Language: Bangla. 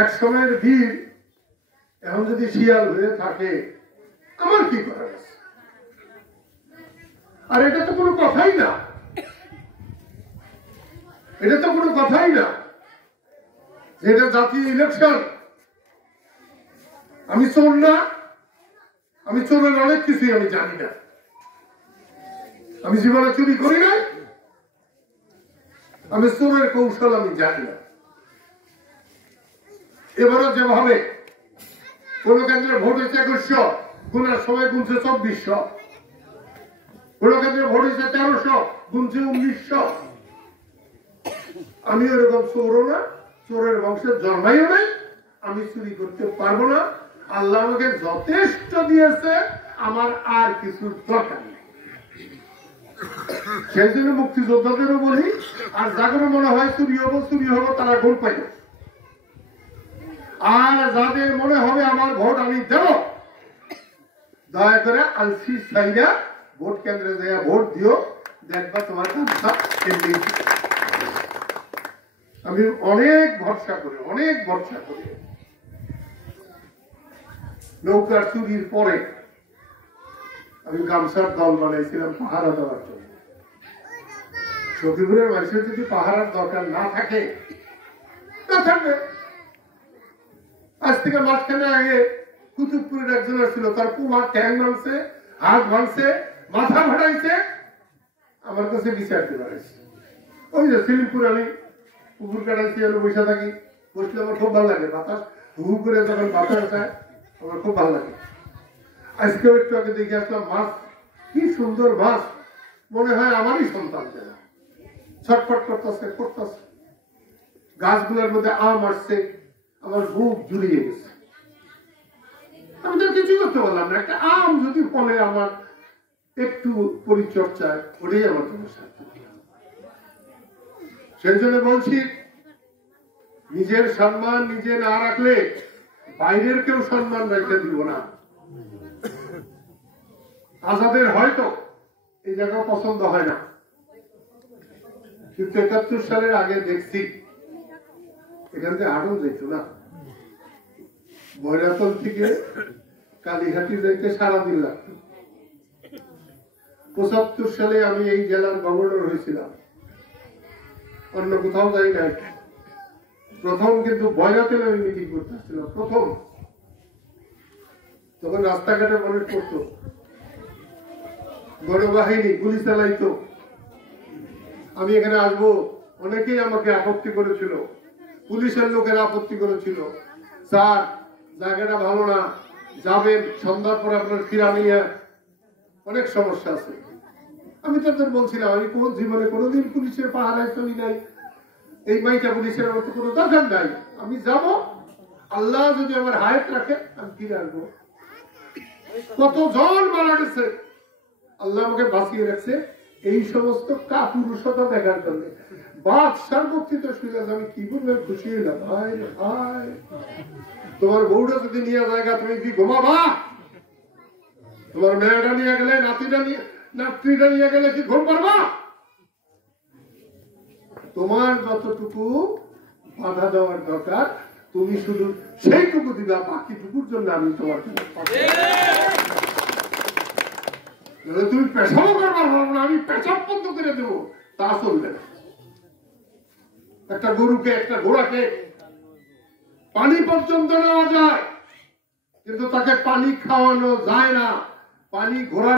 এক সময়ের বীর এখন যদি শিয়াল হয়ে থাকে আমার কি করার আছে? আর এটা তো কোনো কথাই না, এটা তো কোনো কথাই না। যেটা জাতীয় ইলেকশন, আমি চোর না, আমি চোরের অনেক কিছুই আমি জানি না। আমি জীবনে চুরি করি না, আমি চোরের কৌশল আমি জানি না। এবারও যেভাবে কোন কেন্দ্রে ভোট হয়েছে 2100, গুনার সময় গুনছে 2400, কোন কেন্দ্রে ভোট হয়েছে 1300, গুনছে 1900। আমি ওরকম চোরও না, চোরের বংশের জন্মাইও নাই, আমি চুরি করতে পারবো না। আল্লাহ আমাকে যথেষ্ট দিয়েছে, আমার আর কিছু দরকার নেই। সেই জন্য মুক্তিযোদ্ধাদেরও বলি, আর যাদের মনে হয় চুরি হবো তারা গোল পাইল। আর যাদের মনে হবে আমার ভোট আমি দেব, দয়া করে আলসি সাইডা ভোট কেন্দ্রে যাইয়া ভোট দিও, দেখবা তোমার কাজটা এমনি। আমি অনেক ভরসা করি। নৌকার চুরির পরে আমি গামছার দল বানাইছিলাম পাহারা দেওয়ার জন্য। সখীপুরের মানুষের যদি পাহারার দরকার না থাকে, না থাকবে। আজ থেকে মাঝখানে আগে কুতুবপুরের একজন ছিল, তার পুমা ট্যাং ভাঙছে, হাত ভাঙছে, মাথা ভাড়াইছে, আমার কাছে বিচার দিতে পারেছে। ওই যে সিলিমপুর আমি পুকুর কাটাইছি, আমি বসে থাকি, বসলে আমার খুব ভালো লাগে। বাতাস হু করে যখন বাতাস যায় আমার খুব ভালো লাগে। আজকেও একটু আগে দেখে আসলাম মাছ, কি সুন্দর মাছ, মনে হয় আমারই সন্তান যেন ছটফট করতেছে। গাছগুলোর মধ্যে আম আসছে, আমার বুক জুড়িয়ে গেছে। আমি তো কিছু করতে পারলাম না। একটা আম যদি ফলে আমার একটু পরিচর্যায়, ওটাই আমার জন্য সার্থক। সেই জন্য বলছি, নিজের সম্মান নিজে না রাখলে বাইরের কেউ সম্মান রেখে দিব না। আজাদের হয়তো এই জায়গা পছন্দ হয় না, কিন্তু 71 সালের আগে দেখছি এখান থেকে হাঁটুন যেত না, বৈরাতল থেকে কালীঘাটি যাইতে সারাদিন লাগত। 75 সালে আমি এই জেলার গভর্নর হয়েছিলাম, অন্য কোথাও যাই নাই। প্রথম কিন্তু বৈরাতলে আমি মিটিং করতে আসছিলাম, প্রথম। তখন রাস্তাঘাটে মানুষ করতো, গণবাহিনী গুলি চালাইতো। আমি এখানে আসবো, অনেকেই আমাকে আপত্তি করেছিল, পুলিশের লোকেরা আপত্তি করেছিল, স্যার জায়গাটা ভালো না, যাবেন সন্ধ্যার পরে আপনার ফিরা নিয়ে অনেক সমস্যা আছে। আমি তাদের বলছিলাম, আমি কোন জীবনে কোনোদিন পুলিশের পাহারায় চলি নাই, এই মাইটা পুলিশের আমার তো কোনো দরকার নাই। আমি যাব, আল্লাহ যদি আমার হায়াত রাখে আমি ফিরে আসবো। কতজন মারা গেছে, আল্লাহ আমাকে বাঁচিয়ে রাখছে এই সমস্ত কাপুরুষতা দেখার জন্য। বাদশার বক্তৃতা শুনে আমি কি বলবে খুশি হইলাম। তোমার বউটা যদি নিয়ে জায়গা, তুমি কি ঘুমাবা? তোমার মেয়েটা নিয়ে গেলে, নাতিটা নিয়ে গেলে কি ঘুম পারবা? তোমার যতটুকু বাধা দেওয়ার দরকার তুমি শুধু সেইটুকু দিবা, বাকিটুকুর জন্য আমি তোমার তুমি পেশাও করবার ভালো না, আমি পেশাব বন্ধ করে দেবো, তা চলবে না। একটা গরুকে, একটা ঘোড়াকে পানি পর্যন্ত নেওয়া যায়, কিন্তু তাকে পানি খাওয়ানো যায় না। পানি ঘোড়া